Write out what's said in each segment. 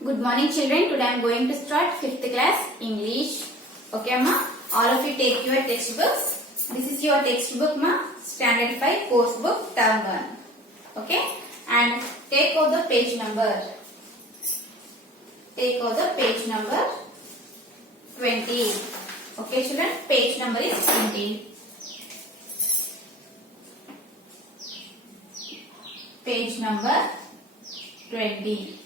Good morning children. Today I am going to start 5th class English. Okay ma? All of you take your textbooks. This is your textbook ma? Standard 5 course book term 1. Okay? And take out the page number. Take out the page number 20. Okay children? Page number is 20. Page number 20.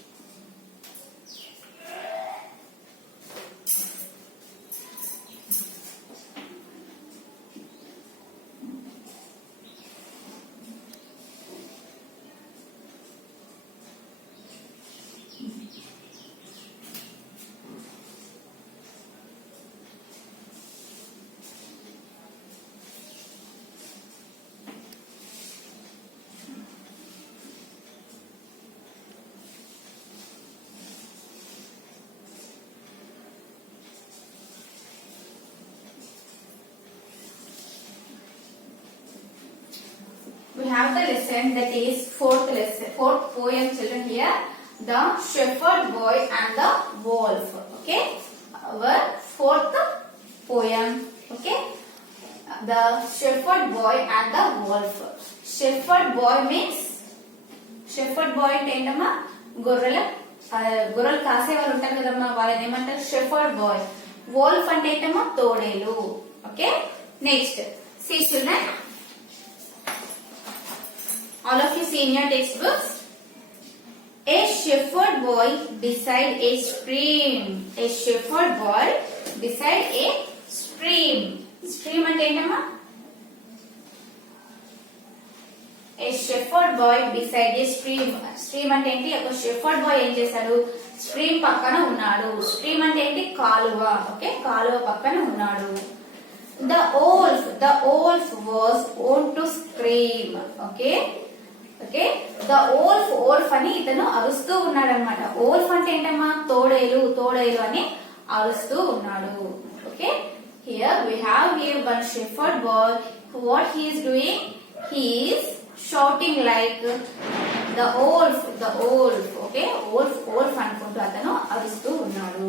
We have the lesson that is fourth poem children here. The shepherd boy and the wolf. Okay. Our fourth poem. Okay. The shepherd boy and the wolf. Shepherd boy means shepherd boy అంటే ఏంటమ్మా గొర్రెలు కాసే వాళ్ళు ఉంటారు కదమ్మా వాళ్ళని ఏమంటారు shepherd bye. Wolf అంటే ఏంటమ్మా తోడేలు. Okay next see children, all of you see in your textbooks. A shepherd boy beside a stream. A shepherd boy beside a stream. Stream అంటే ఏంటమ్మా? A shepherd boy beside a stream. Stream అంటే ఏంటి? ఒక shepherd boy ఏం చేశాడు? స్ట్రీమ్ పక్కన ఉన్నాడు. స్ట్రీమ్ అంటే ఏంటి? కాలువ. ఓకే, కాలువ పక్కన ఉన్నాడు. The wolf was on to scream. Okay. Okay, the ఓల్ఫ్ అని ఇతను అరుస్తూ ఉన్నాడు అనమాట. ఓల్ఫ్ అంటే ఏంటమ్మా? తోడేలు అని అరుస్తూ ఉన్నాడు. Okay, here we have one shepherd boy. What he is doing? He is shouting like the wolf. Okay, wolf అనుకుంటూ అతను అరుస్తూ ఉన్నాడు.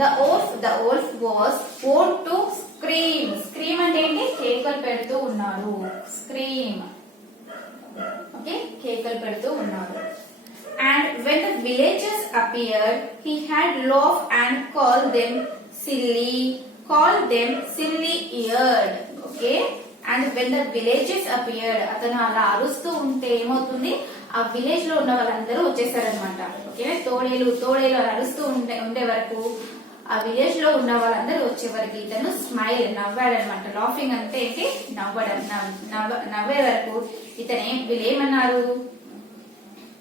The wolf was wont to scream. Scream అంటే ఏంటి? కేకలు పెడుతూ ఉన్నాడు. Scream. ఓకే, కేకలు పెడుతూ ఉన్నాడు. And when the villagers appeared, he had laughed and called them silly-eared. Okay, and when the villagers appeared, అతను అలా అరుస్తూ ఉంటే ఏమవుతుంది? ఆ విలేజ్ లో ఉన్న వాళ్ళందరూ వచ్చేసారనమాట. ఓకే, తోడేలు అరుస్తూ ఉండే వరకు ఆ విలేజ్ లో ఉన్న వాళ్ళందరూ వచ్చే వరకు ఇతను నవ్వాడనమాట. లాఫింగ్ అంటే ఏంటి? నవ్వడం. నవ్వే వరకు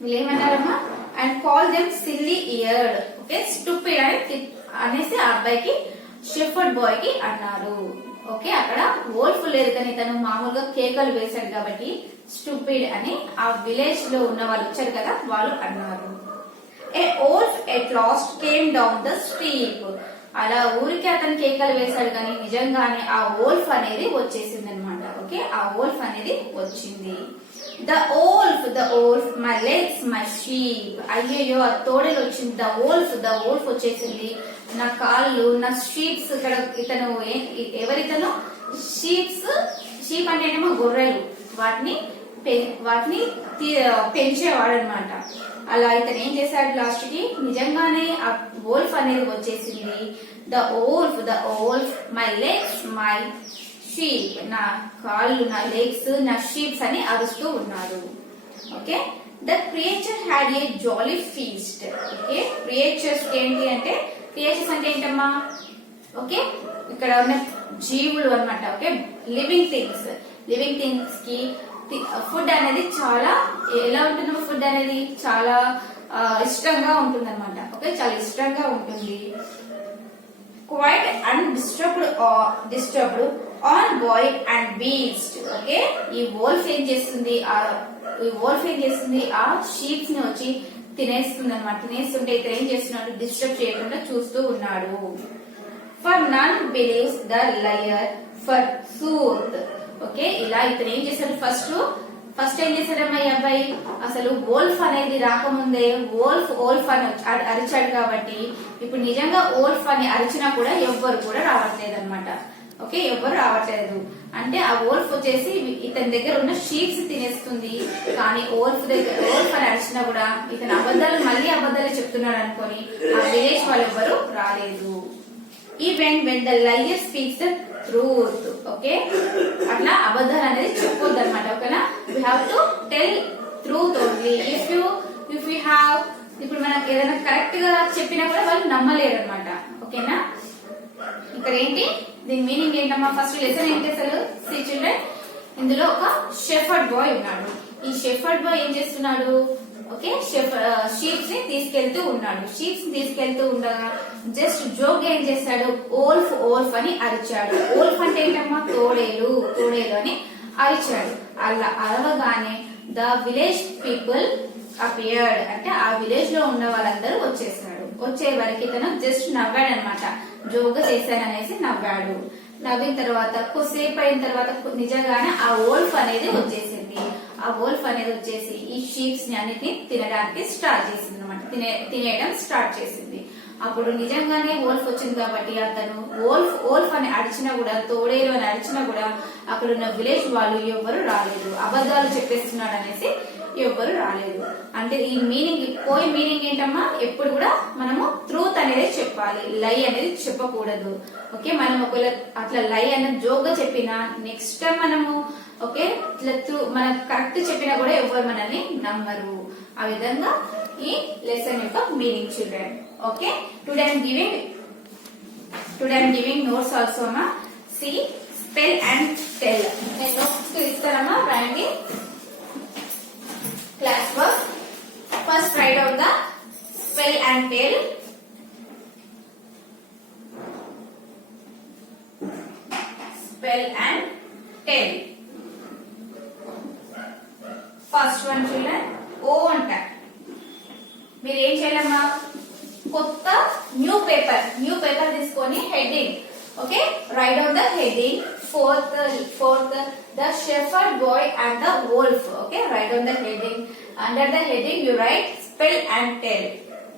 వీళ్ళేమన్నారమ్మా? And call them silly eared. Okay, stupid అనేసి ఆ అబ్బాయికి షెఫర్డ్ బాయ్ కి అన్నారు. ఓకే, అక్కడ వోల్ఫ్ లేదు కానీ ఇతను మామూలుగా కేకలు వేశాడు కాబట్టి స్టూపిడ్ అని ఆ విలేజ్ లో ఉన్న వాళ్ళు వచ్చారు కదా వాళ్ళు అన్నారు. A wolf at last came down the steep. అలా ఊరికి అతను కేకలు వేశాడు కానీ నిజంగానే ఆ వోల్ఫ్ అనేది వచ్చేసింది అనమాట. ఓకే, ఆ వోల్ఫ్ అనేది వచ్చింది. The wolf, my legs, my sheep. అయ్యో ఆ తోడేలు వచ్చింది. The wolf వచ్చేసింది. నా కాళ్ళు, నా షీప్స్. ఇక్కడ ఇతను ఎవరితను? షీప్ అంటే ఏమో గొర్రెలు. వాటిని పెంచేవాడు అనమాట. అలా ఇతను ఏం చేశాడు? లాస్ట్ కి నిజంగానే ఆ వోల్ఫ్ అనేది వచ్చేసింది. ద ఓల్ఫ్ మై లెగ్స్ మై షీప్. నా కాళ్ళు, నా లెగ్స్, నా షీప్స్ అని అరుస్తూ ఉన్నాడు. Okay, the creature had a jolly feast. Okay, creatures ఏంటి అంటే? క్రియేచర్స్ అంటే ఏంటమ్మా? ఓకే, ఇక్కడ ఉన్న జీవులు అనమాట. ఓకే, లివింగ్ థింగ్స్ కి ఫుడ్ అనేది చాలా ఎలా ఉంటుంది? ఫుడ్ అనేది చాలా ఇష్టంగా ఉంటుంది అనమాట. ఓకే, చాలా ఇష్టంగా ఉంటుంది. Quite undisturbed on boy and beast. Okay, ఈ వోల్ఫ్ ఏం చేస్తుంది? ఆ షీప్స్ ని వచ్చి తినేస్తుంది అనమాట. తినేస్తుంటే ఇతను ఏం చేస్తున్నాడు? డిస్టర్బ్ చేయకుండా చూస్తూ ఉన్నాడు. For none believes the liar forsooth. Okay, ఇలా ఇతను ఏం చేశాడు? ఫస్ట్ ఫస్ట్ ఏం చేశాడమ్మా ఈ అబ్బాయి, అసలు వోల్ఫ్ అనేది రాకముందే వోల్ఫ్ అని అరిచాడు కాబట్టి ఇప్పుడు నిజంగా వోల్ఫ్ అని అరిచినా కూడా ఎవ్వరు కూడా రావట్లేదు అనమాట. ఓకే, ఎవ్వరు రావట్లేదు అంటే ఆ వోల్ఫ్ వచ్చేసి ఇతని దగ్గర ఉన్న షీప్స్ తినేస్తుంది. కానీ వోల్ఫ్ అని అరిచినా కూడా ఇతను మళ్ళీ అబద్ధాలు చెప్తున్నాడు అనుకొని ఆ విలేజ్ వాళ్ళు ఎవ్వరు రాలేదు. Even when the liar speaks the truth. Okay, అట్లా అబద్ధాలు అనేది చెప్పొద్దు అనమాట. ఓకేనా, we have to tell truth only. If you have ఇప్పుడు మనకు ఏదైనా కరెక్ట్ గా చెప్పినా కూడా వాళ్ళు నమ్మలేరు అనమాట. ఓకేనా, ఇక్కడ ఏంటి దీని మీనింగ్ ఏంటమ్మా, ఫస్ట్ లెసన్ ఏంటి అసలు, సీ చిల్డ్రన్, ఇందులో ఒక షెఫర్డ్ బాయ్ ఉన్నాడు. ఈ షెఫర్డ్ బాయ్ ఏం చేస్తున్నాడు, ఓకే, షీప్స్ ని తీసుకెళ్తూ ఉన్నాడు. షీప్స్ ని తీసుకెళ్తూ ఉండగా జస్ట్ జోక్ ఏం చేశాడు, ఓల్ఫ్ అని అరిచాడు. ఓల్ఫ్ అంటే ఏంటమ్మా, తోడేలు అని అరిచాడు. అలా అరవగానే ద విలేజ్ పీపుల్ అపియర్డ్, అంటే ఆ విలేజ్ లో ఉన్న వాళ్ళందరూ వచ్చేసాడు. వచ్చే వరకు ఇతను జస్ట్ నవ్వాడు అనమాట, జోగా చేశాననేసి నవ్వాడు. నవ్విన తర్వాత కొద్దిసేపు అయిన తర్వాత నిజంగానే ఆ వోల్ఫ్ అనేది వచ్చేసింది. ఆ వోల్ఫ్ అనేది వచ్చేసి ఈ షీప్స్ ని అన్నిటిని తినడానికి స్టార్ట్ చేసింది అనమాట, తినేయడం స్టార్ట్ చేసింది. అప్పుడు నిజంగానే వోల్ఫ్ వచ్చింది కాబట్టి అతను వోల్ఫ్ అని అడిచినా కూడా, తోడేలు అని అడిచినా కూడా అక్కడ ఉన్న విలేజ్ వాళ్ళు ఎవ్వరు రాలేదు. అబద్ధాలు చెప్పేస్తున్నాడు అనేసి ఎవ్వరు రాలేదు. అంటే ఈ మీనింగ్ మీనింగ్ ఏంటమ్మా, ఎప్పుడు కూడా మనము ట్రూత్ అనేది చెప్పాలి, లై అనేది చెప్పకూడదు. ఓకే, మనం ఒకవేళ అట్లా లై అనేది జోక్గా చెప్పినా నెక్స్ట్ టైం మనము ఓకే ఇట్లా మనం కరెక్ట్ చెప్పినా కూడా ఎవరు మనల్ని నమ్మరు. ఆ విధంగా ఈ లెసన్ యొక్క meaning children. Okay, today I'm giving notes also అమ్మా. See spell and tell. నేను నోట్స్ ఇస్తానమ్మా, రాయండి. Class work. First write down the spell and tell. Spell and tell. First one children, ఓంట. మీరు ఏం చేయాలమ్మా, కొత్త న్యూ పేపర్ తీసుకొని heading. Okay, right down the heading. Fourth, the shepherd boy and the wolf. Okay, write down the heading. Under the heading, you write spell and tell.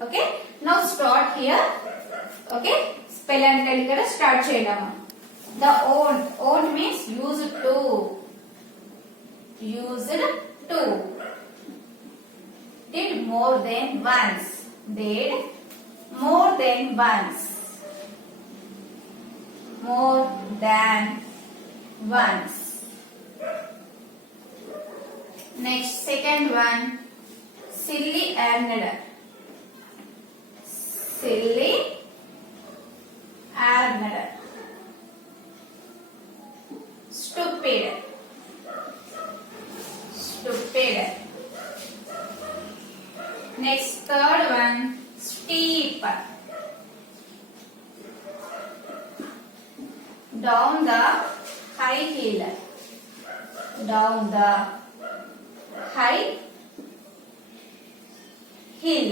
Okay, now start here. Okay, spell and tell. Ikkada start cheyadama. The owned means used to. Did more than once. Did more than once. More than once. Next, second one, silly earned. Silly earned. Stupid. Next, third one, steep. Down the high hill. Down the high hill.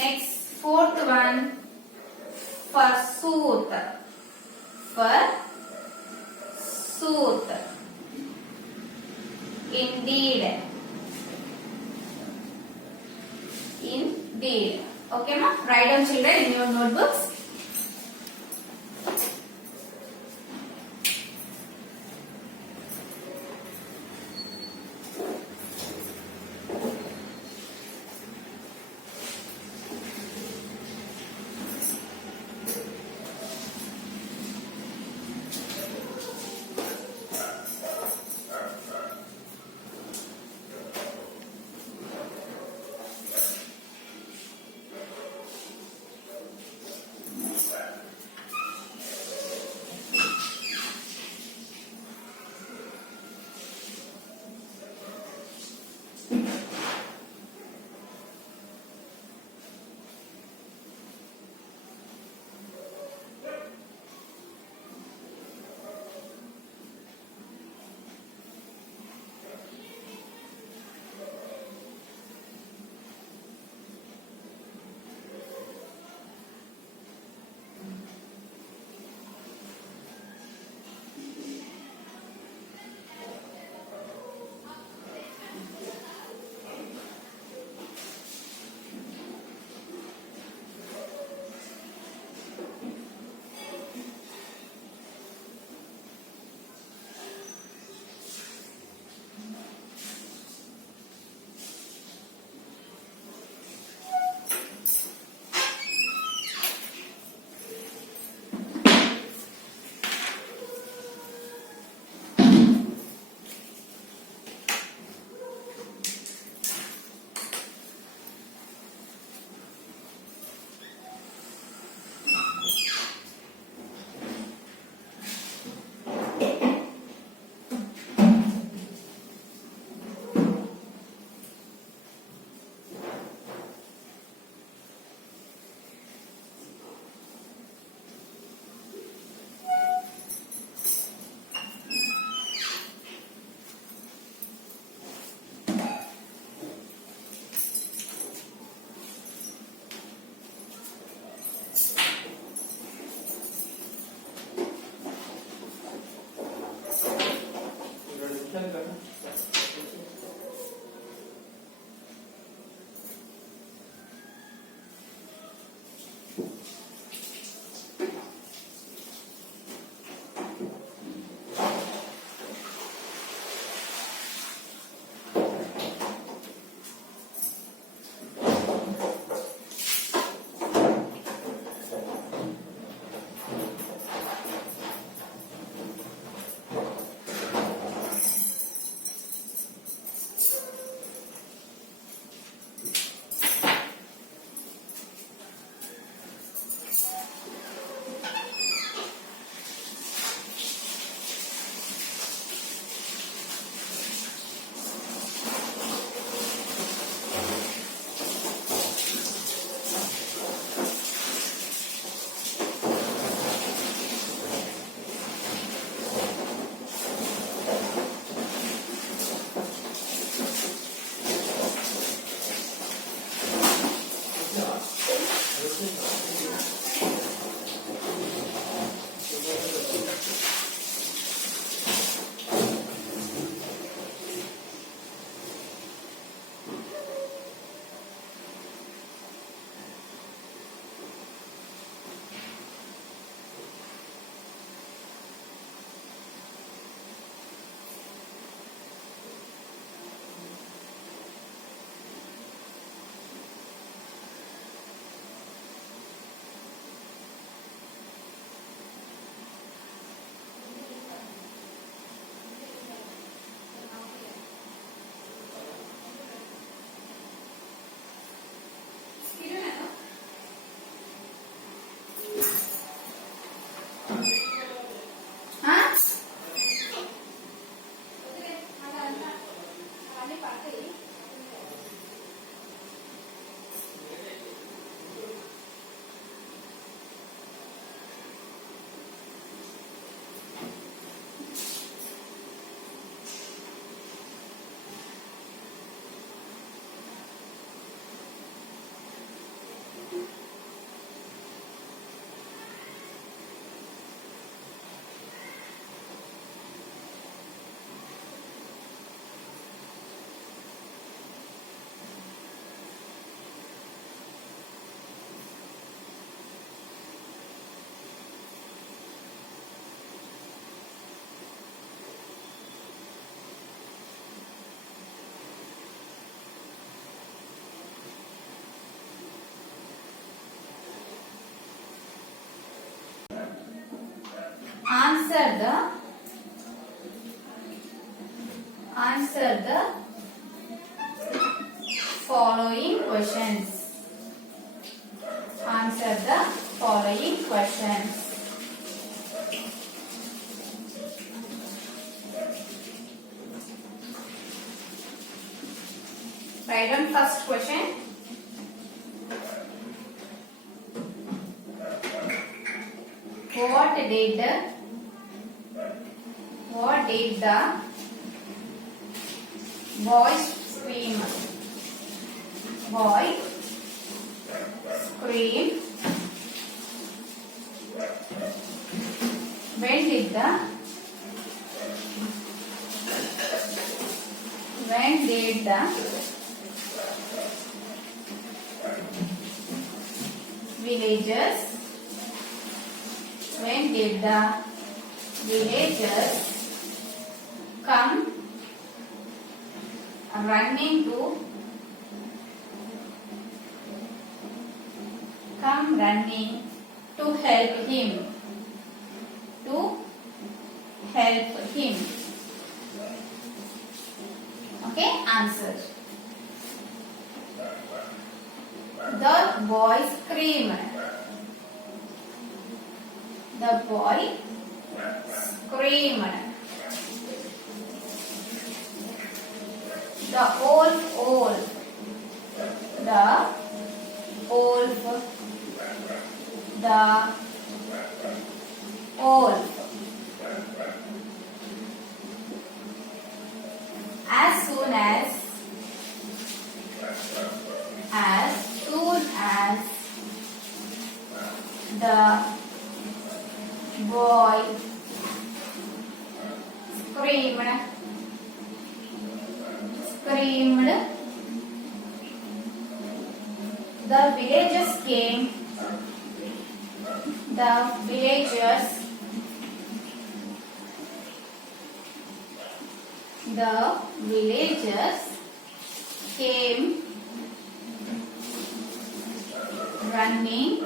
Next, fourth one, pursuit. Indeed. Okay ma, write down children in your notebooks. answer the following questions. Answer the following questions. Write down first question. What did the boy scream? Boy scream. When did the villagers come running to help him? Okay, answer. The boy screamed. The boy screamed. The wolf. The wolf. As soon as the boy screamed, the villagers came. Running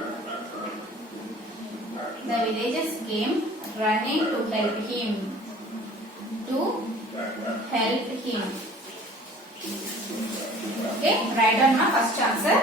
to help him. Okay, write down my first answer.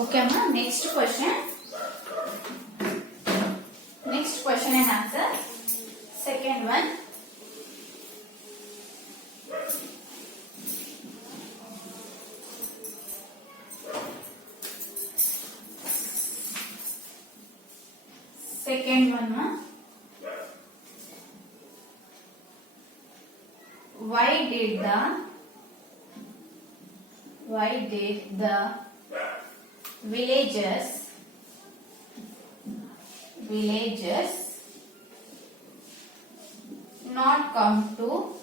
Okay, Amma. Next question. Next question and answer. Second one. Second one, ma. Why did the villagers not come to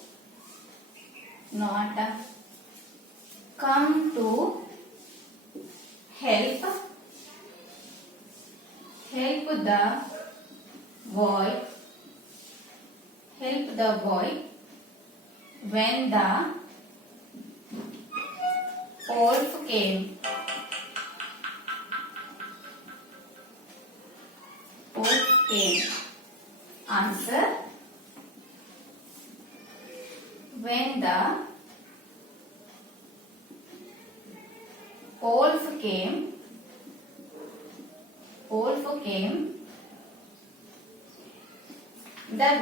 help the boy when the wolf came? Answer. When the wolf came, the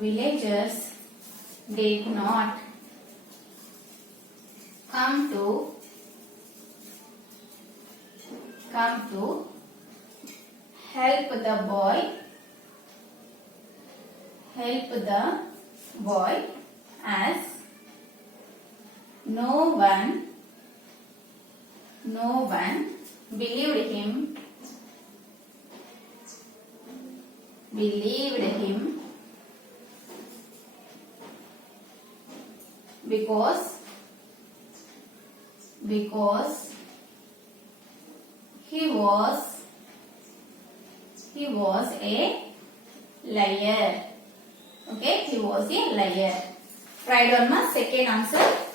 villagers did not come to help the boy as no one believed him because he was a liar. Okay, he was a liar. Right on, ma. Second answer.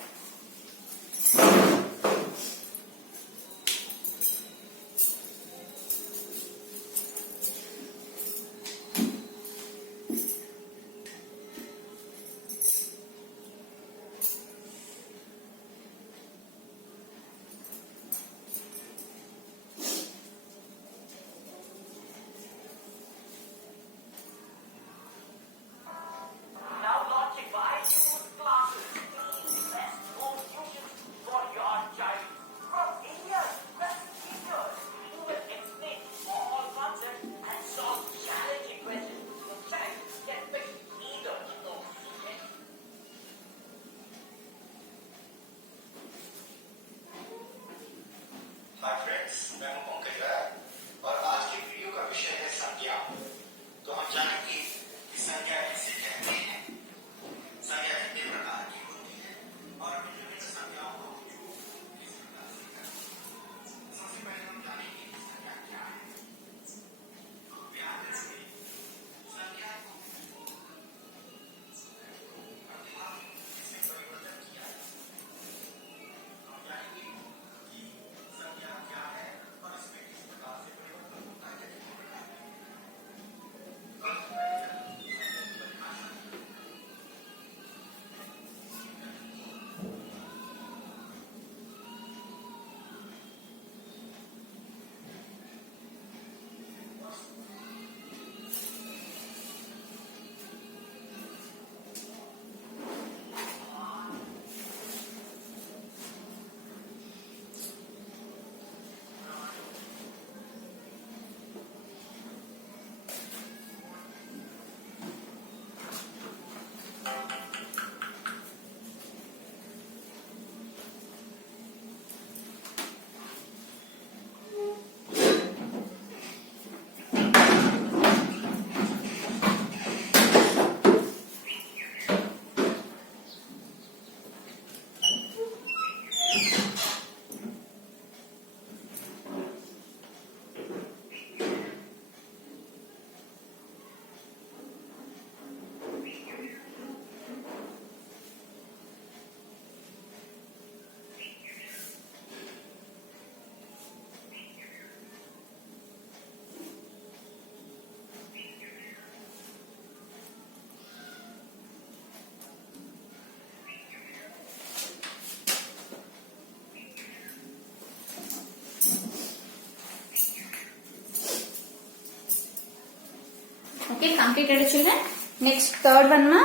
Okay, completed children. Next, third one ma.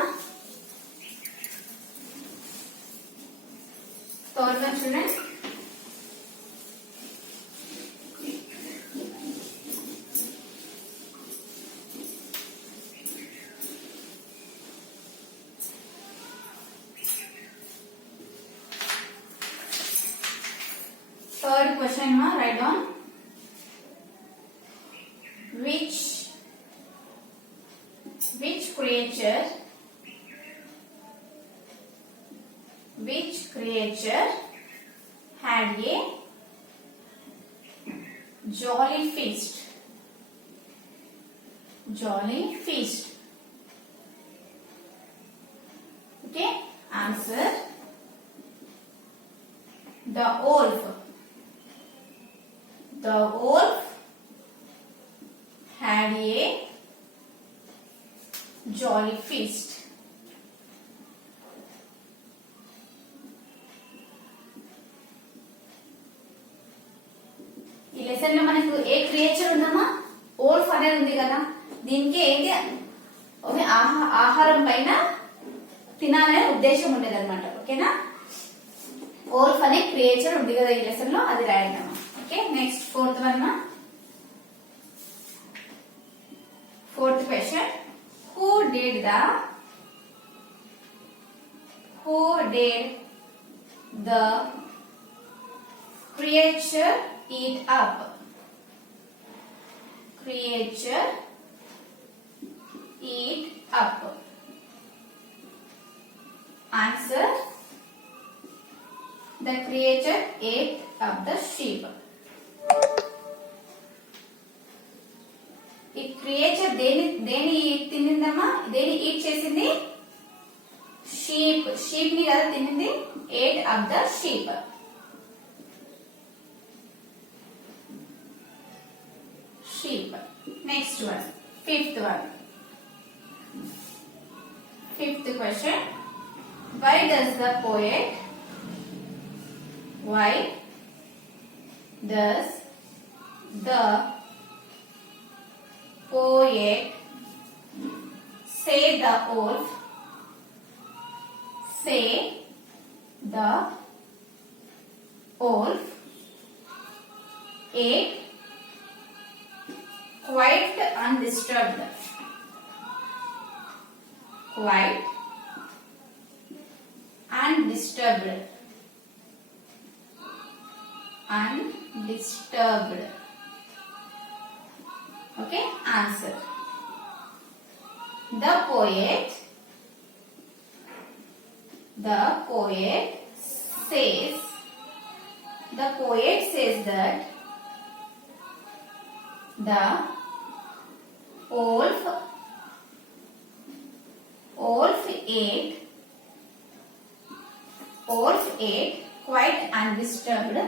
Third one children. Third question ma, write down. Which creature had a jolly feast? Jolly feast. Okay, answer. The wolf. The wolf had a jolly feast. ఈ లెసన్ లో మనకు ఏ క్రియేచర్ ఉందమ్మా? ఓల్ఫ్ అనేది ఉంది కదా, దీనికి ఏంటి ఆహారం పైన తినాలనే ఉద్దేశం ఉండేది అనమాట. ఓకేనా, ఓల్ఫ్ అనే క్రియేచర్ ఉంది కదా ఈ లెసన్ లో, అది రాయడమ్మా. ఓకే, నెక్స్ట్ ఫోర్త్ వన్ మా. Fourth question, who did the creature eat up? Creature eat up. Answer. The creature ate up the sheep. ఈ క్రియేచర్ దేని తినిందమ్మా? దేని ఈట్ చేసింది? షీప్ ని కదా తినింది. ate up the sheep. Sheep. Next one, fifth one. Fifth question. Why does the poet say the wolf ate quite undisturbed? Quite undisturbed. Undisturbed. Okay, answer. The poet says that the wolf ate quite undisturbed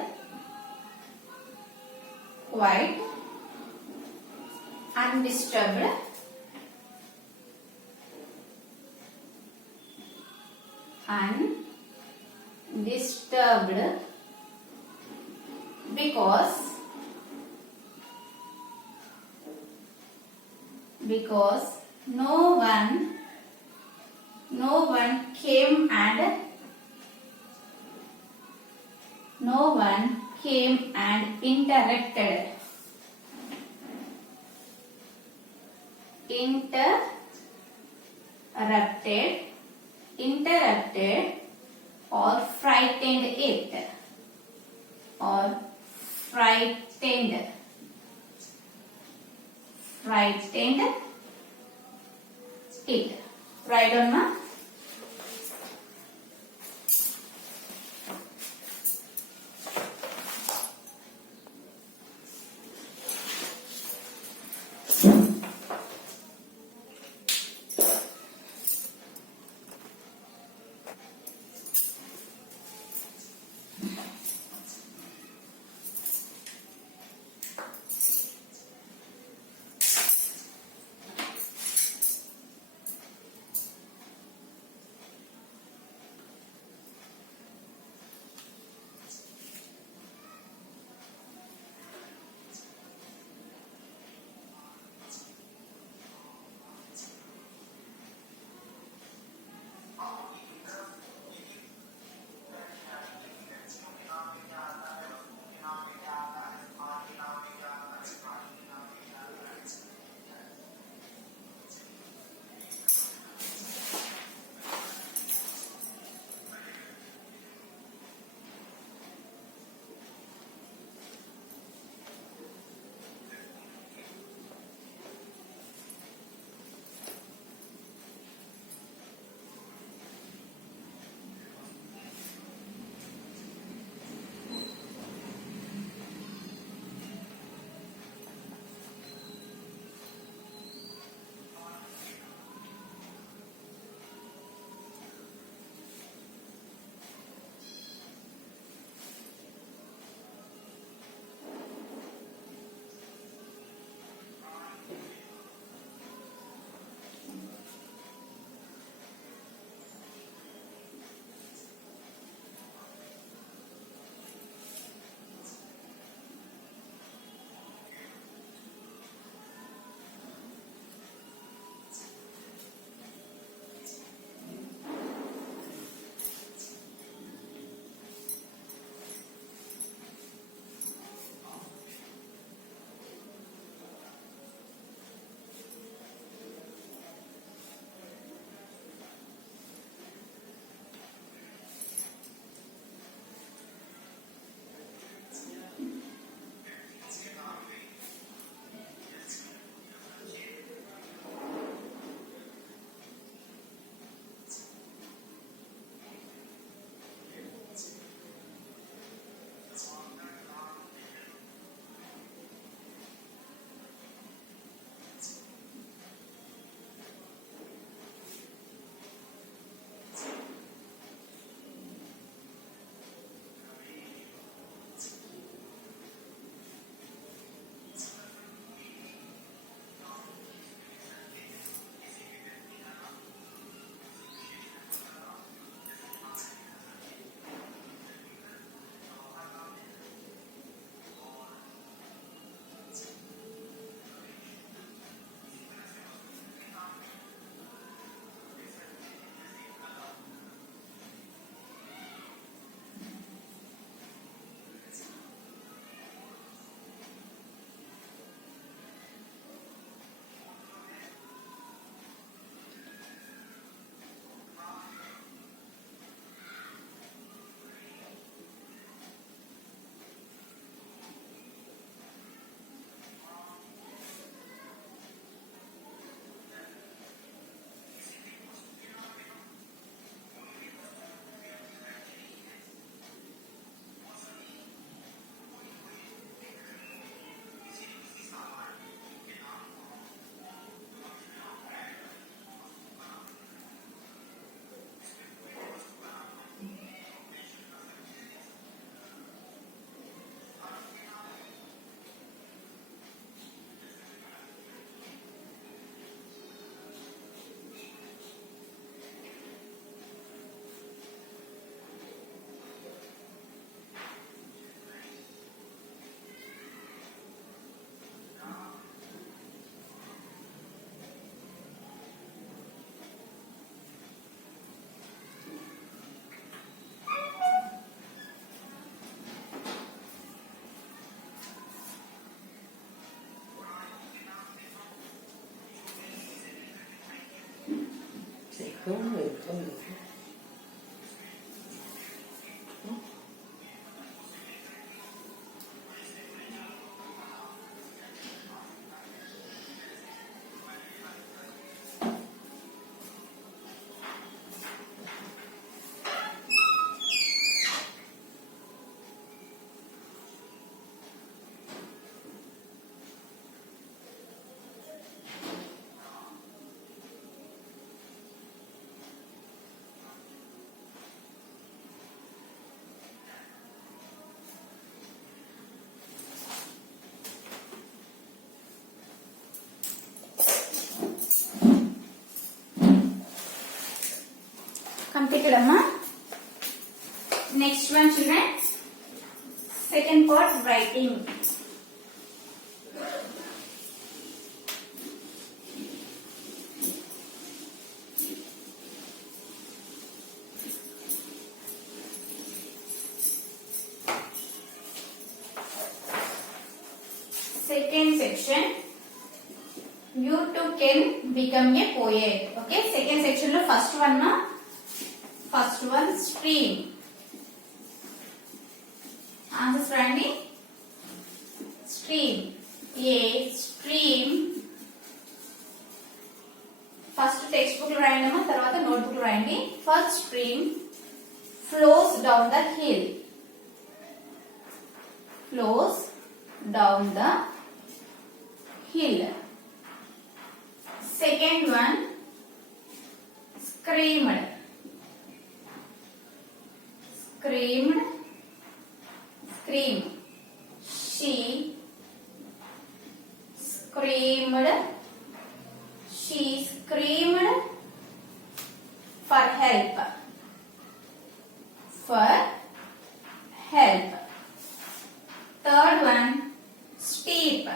because no one came and interrupted or frightened it. Right on ma. Completed, Amma. Next one, children. Second part, writing. Second section. You too can become a poet. Okay. Second section lo first one na. First one, stream. Answers randy. Stream. A stream. First textbook lo rayandama, tarvata notebook lo rayandi. First stream flows down the hill. Flows down the hill. Second one, screamed. Screamed. Scream. She screamed. She screamed for help. For help. Third one, steep.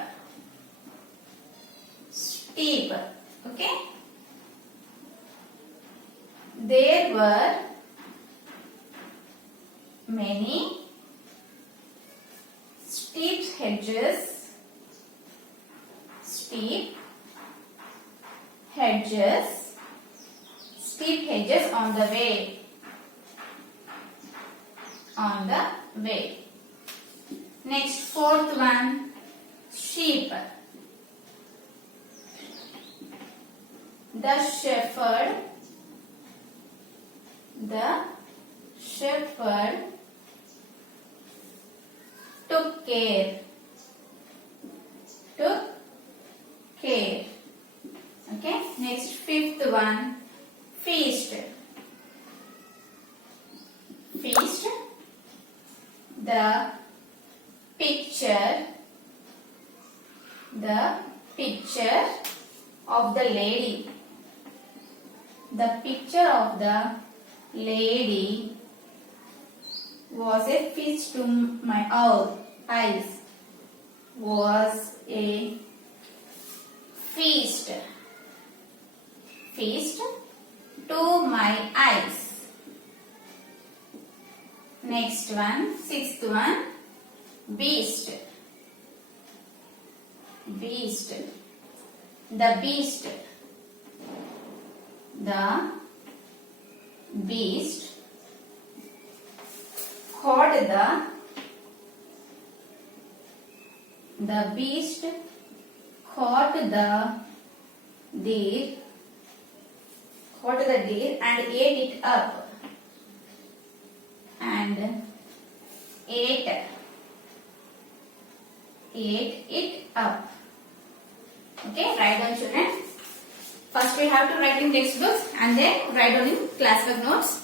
Steep. Okay. There were many steep hedges. Steep hedges. Steep hedges on the way. On the way. Next, fourth one, sheep. The shepherd took care. Okay. Next, fifth one, feast. Feast. The picture of the lady. The picture of the lady was a feast to my eyes. Was a feast. Feast to my eyes. Next one, sixth one, beast. Beast. The beast. The beast caught the beast caught the deer and ate it up. And ate it up. Okay, write down, children. First we have to write in textbooks and then write down in classwork notes.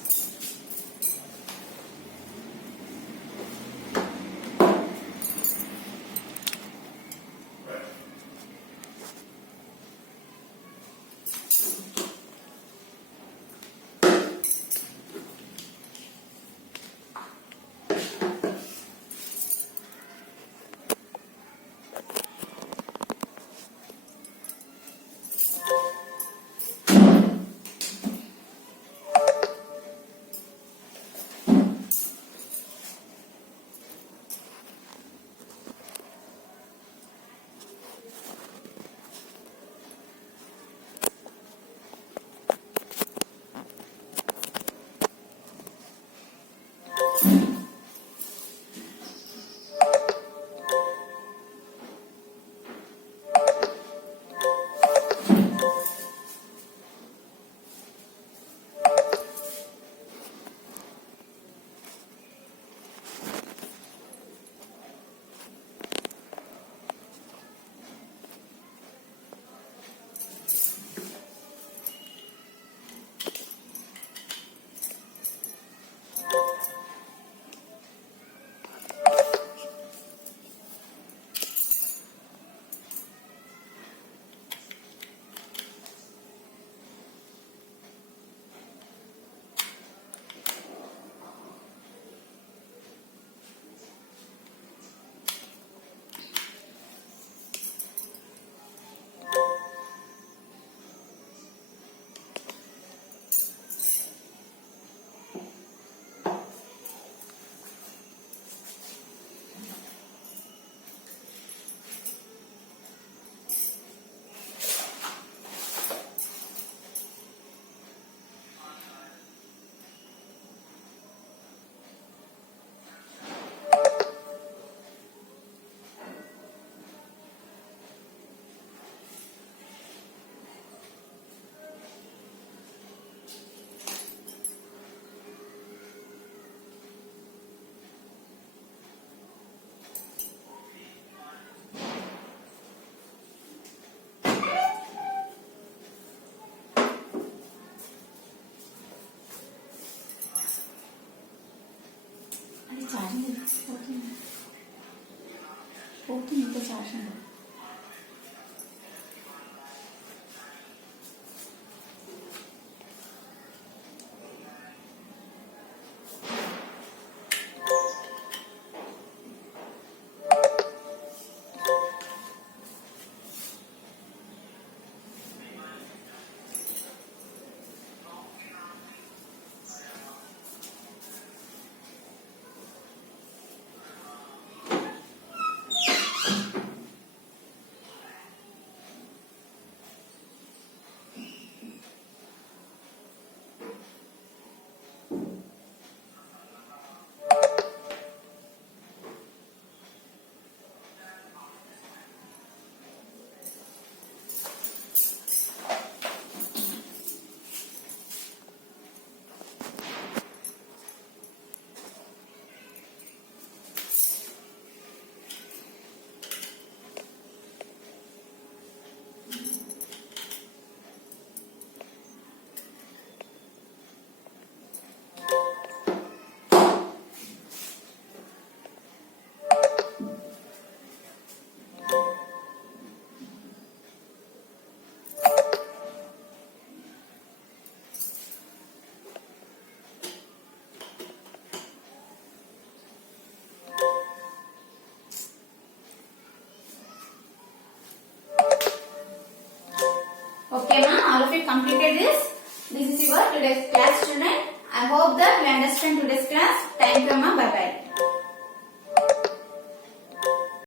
completed this. This is your today's class, student. I hope that you understand today's class. Thank you, Amma. Bye bye.